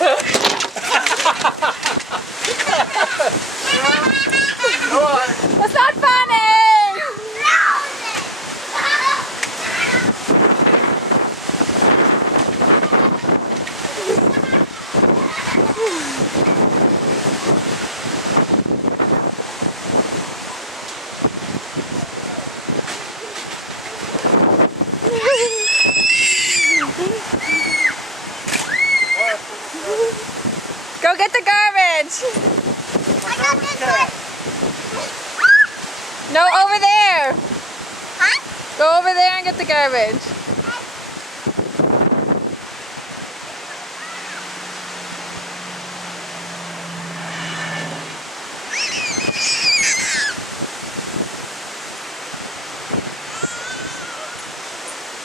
That's not funny! Go get the garbage! I got this one! No, over there! Huh? Go over there and get the garbage.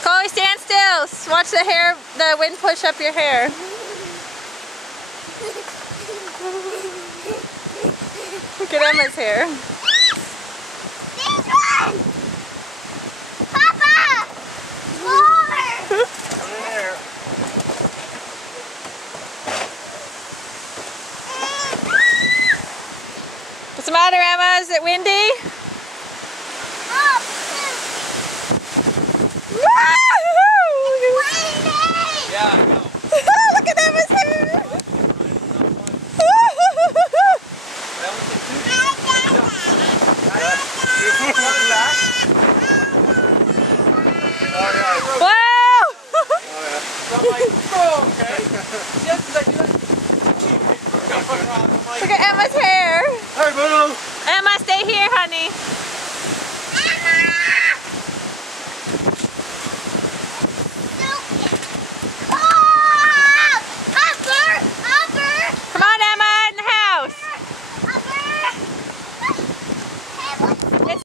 Chloe, stand still. Watch the wind push up your hair. Look at Emma's hair. This one! Papa! Over! What's the matter, Emma? Is it windy? Oh, Yeah, I know. Look at Emma's hair! Wow! Look at Emma's hair. Hey, boo! Emma, stay here, honey.